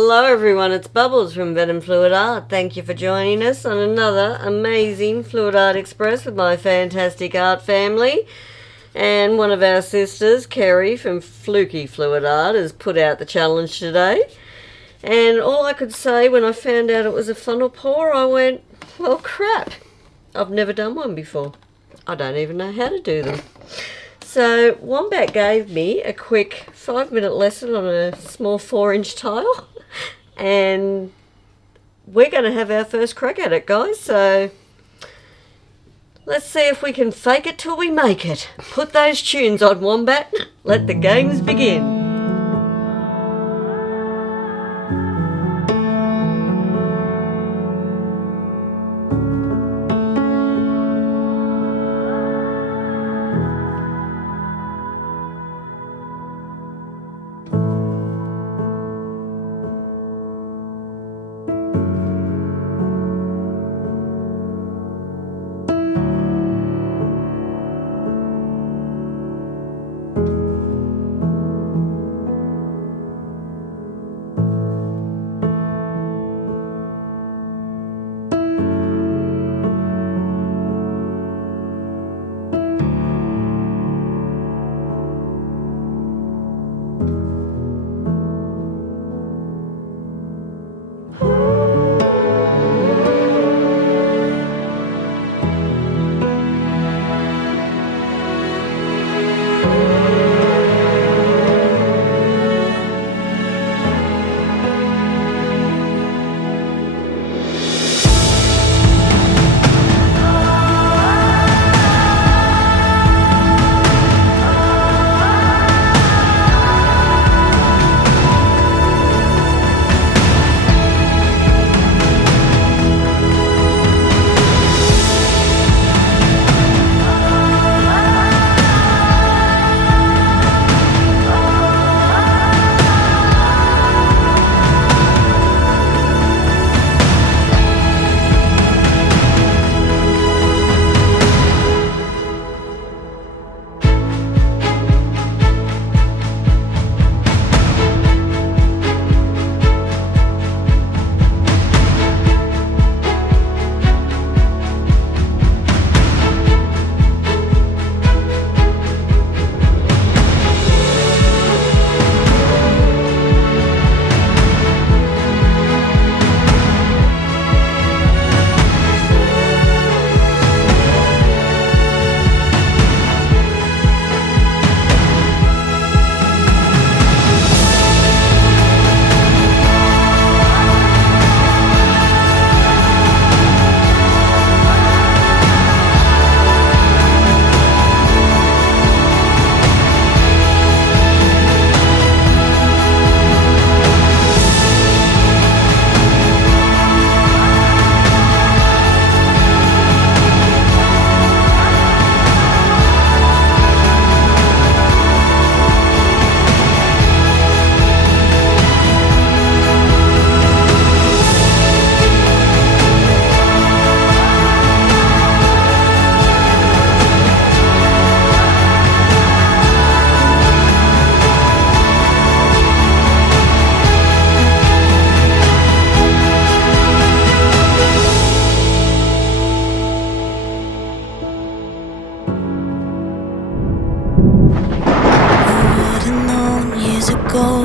Hello everyone, it's Bubbles from venomfluidart. Thank you for joining us on another amazing Fluid Art Express with my fantastic art family. And one of our sisters, Carrie from FlukieFluidArt, has put out the challenge today. And all I could say when I found out it was a funnel pour, I went, well crap, I've never done one before. I don't even know how to do them. So Wombat gave me a quick 5-minute lesson on a small 4-inch tile, and we're going to have our first crack at it, guys. So let's see if we can fake it till we make it. Put those tunes on, Wombat. Let the games begin.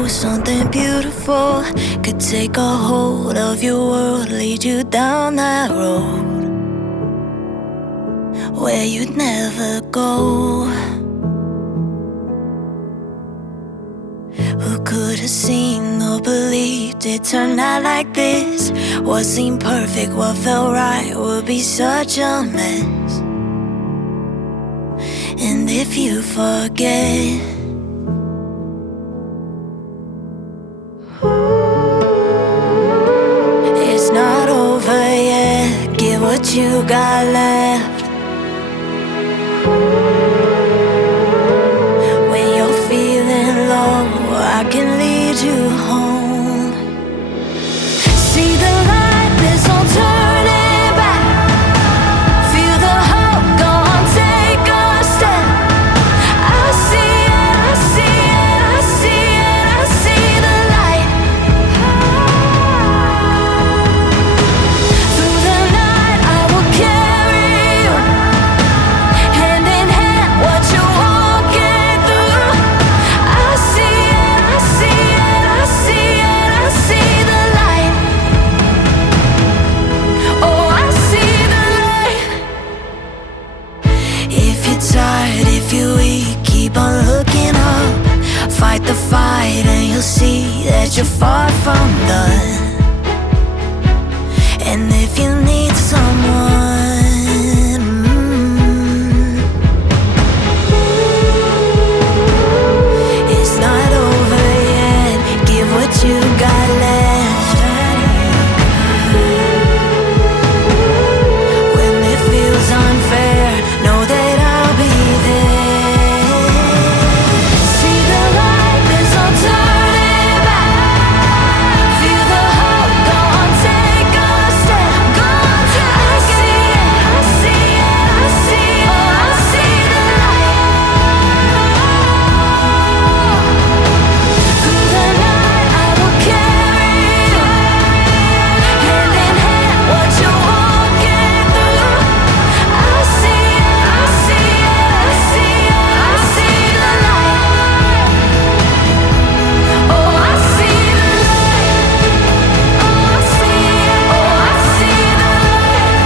Something beautiful could take a hold of your world, lead you down that road where you'd never go. Who could have seen or believed it turned out like this? What seemed perfect, what felt right would be such a mess. And if you forget, it's not over yet. Get what you got left. When you're feeling low, I can lead you home. See the light, there's no turning back. Feel the hope, go on, take a step. I see it, I see it, I see it, I see the light. you're far from done. And if you need someone, it's not over yet. Give what you got left. When it feels unfair, know that I'll be there. See the light, there's no turning back. Feel the hope, go on, take a step. Go on, take I see it, I see it, I see it. Oh, I see the light. Through the night I will carry you. Hand in hand, what you're walking through. I see it, I see it, I see it, I see the light. Oh, I see the light. Oh, I see it. Oh, I see the light.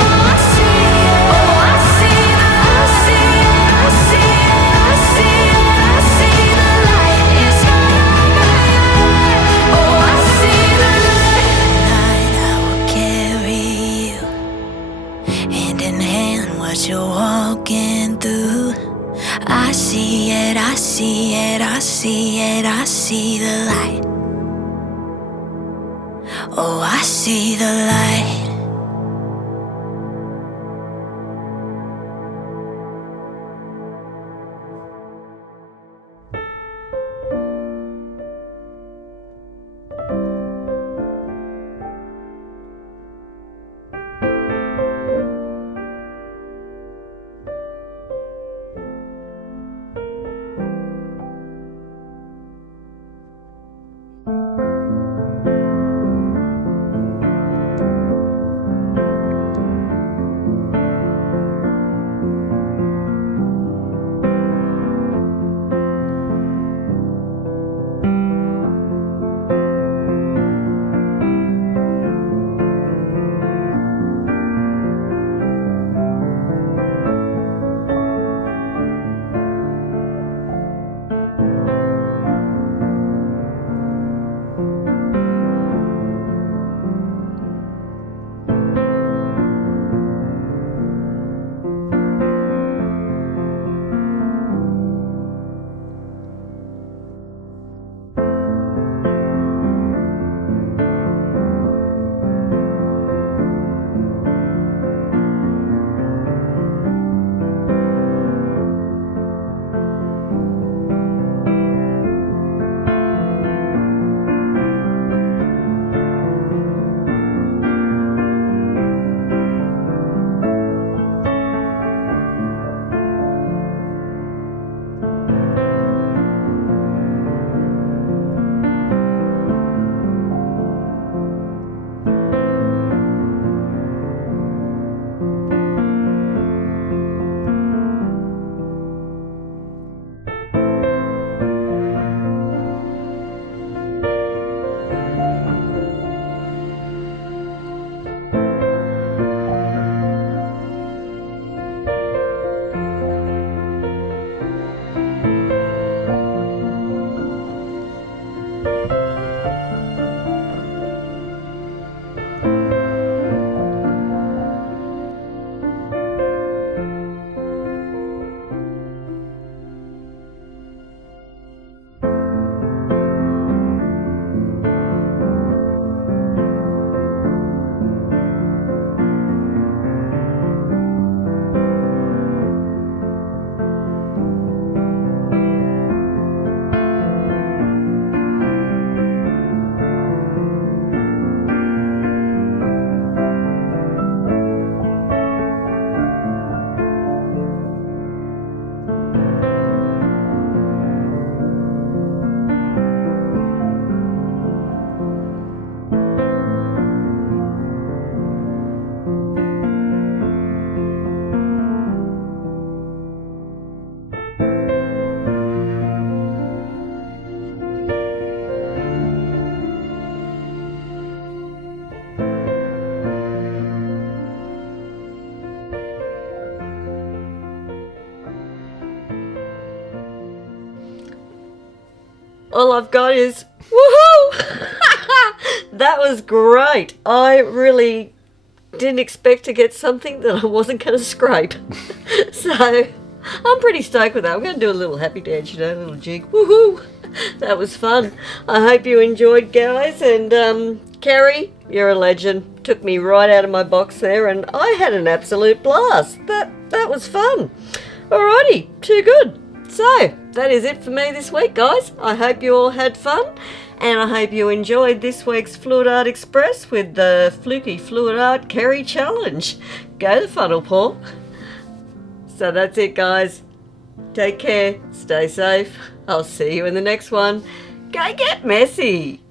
Oh, I see it. Oh, I see the I see it. I see it. I see it. I see the light. It's not over yet. Oh, I see the light. Tonight I will carry you. Hand in hand, what you're walking through. I see it, I see it, I see it, I see the light. Oh, I see the light. All I've got is, woohoo! That was great. I really didn't expect to get something that I wasn't going to scrape. So I'm pretty stoked with that. I'm going to do a little happy dance, a little jig. Woohoo! That was fun. I hope you enjoyed, guys. And Carrie, you're a legend. Took me right out of my box there, and I had an absolute blast. That was fun. Alrighty, too good. So that is it for me this week, guys. I hope you all had fun, and I hope you enjoyed this week's Fluid Art Express with the FlukieFluidArt Carrie Challenge. Go the funnel, Paul. So that's it, guys. Take care, stay safe. I'll see you in the next one. Go get messy.